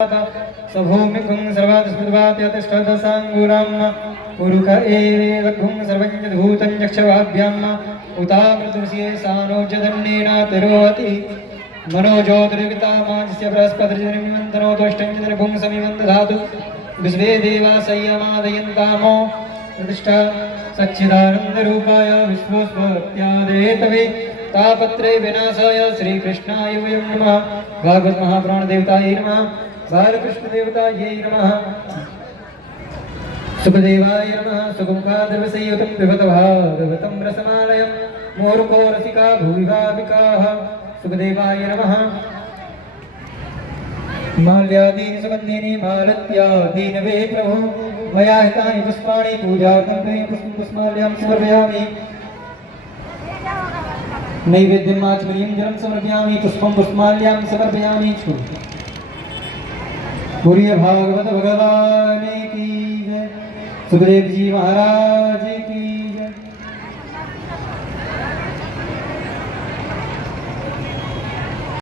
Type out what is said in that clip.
सभूमिकुं सर्वादस्मृत्वात्यतिष्ठदसाङ्गुरम् पुरुक एवेदघुं सर्वञ्जभूतं यक्षवाभ्याम् उतामृतुर्षिये सानोजधन्येन तिरोहति मनोज्योतिर्वितामाजस्य बृहस्पतिर्निमन्त्रणोतोष्टञ्जनिर्भुं समिमं दधातु विश्वे देवा संयमादयन्तामो प्रतिष्ठा सच्चिदानन्दरूपाय विश्वोत्पत्त्यादेतवे तापत्रे विनाशाय श्रीकृष्णाय वयं नमः। भागवत महापुराण देवतायै नमः। बालकृष्ण देवतायै नमः। सुखदेवाय नमः। सुखमुखाद्रवसंयुतं पिबत भागवतं रसमालयं मूर्खो रसिका भूरिभाविकाः सुखदेवाय नमः। माल्यादीनि सुगन्धीनि मालत्यादीनवे प्रभो मया हितानि पुष्पाणि पूजार्थं पुष्पं पुष्पाल्यां समर्पयामि। नैवेद्यं आचमनीयं जलं समर्पयामि पुष्पं पुष्पाल्यां समर्पयामि। बोलिए भागवत भगवान की जय। सुखदेव जी महाराज